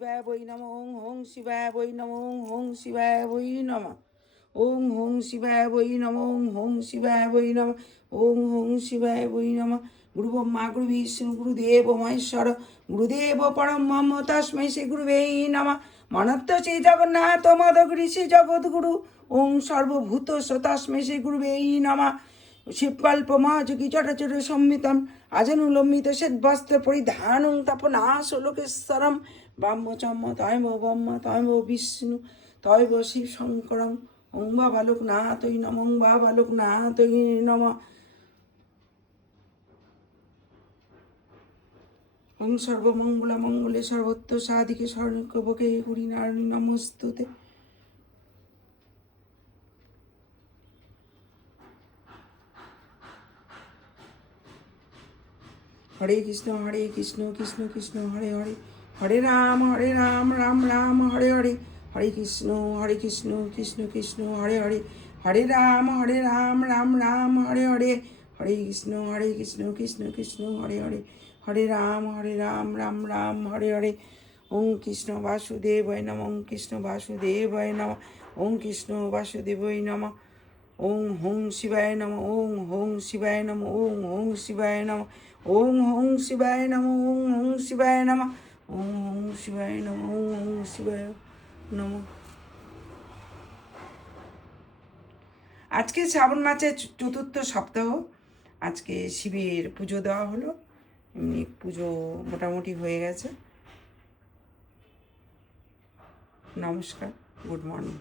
শিবায় বৈ নম ওং হং শিবায় বৈ নম ওং হং শিবায় বৈ নম ওং হং শিবায় বৈ নম ওং হং শিবায় বৈ নম ওং হং শিবায় বৈ নম গুরু ব্রহ্মা গুরু বিষ্ণু গুরুদেব মহেশ্বর গুরুদেব পরম ব্রহ্ম তস্मै শ্রী গুরুবে নমঃ মনত্ব শ্রী জগন্নাথ মদগুরি শ্রী জগদ্গুরু ওং সর্বভূত তস্मै শ্রী গুরুবে নমঃ শিবকল্পমযোগী চটচর সম্মিতম আজনুলম্বিত শ্বেতবস্ত্র পরিধানং তপনাশ লোকেশ্বরম ব্রহ্মচম্ম তয়ব ব্রহ্ম তয়ব বিষ্ণু তয়ব শিব শঙ্করম ওং বাবা লোকনাথই নম ওং বাবা লোকনাথই নম ওং সর্বমঙ্গলা মঙ্গলে সর্বত্র সাধিকে স্বর্ণকবকে হরিনারায়ণ নমস্তুতে। হরে কৃষ্ণ কৃষ্ণ কৃষ্ণ হরে হরে হরে রাম রাম রাম হরে হরে হরে কৃষ্ণ কৃষ্ণ কৃষ্ণ হরে হরে হরে রাম রাম রাম হরে হরে হরে কৃষ্ণ কৃষ্ণ কৃষ্ণ হরে হরে হরে রাম রাম রাম হরে হরে ওং কৃষ্ণ বাসুদেবায় নমঃ ওং কৃষ্ণ বাসুদেবায় নমঃ ওং কৃষ্ণ বাসুদেবায় নমঃ ওং হং শিবায় নমঃ ওং হং শিবায় নমঃ ওং হং শিবায় নমঃ ওং হং শিবায় নমঃ ওং হং শিবায় নমঃ ওং হং শিবায় নমঃ ওং হং শিবায় নমঃ। আজকে শ্রাবণ মাসের চতুর্থ সপ্তাহ, আজকে শিবের পুজো দেওয়া হলো, এমনি পুজো মোটামুটি হয়ে গেছে। নমস্কার, গুড মর্নিং।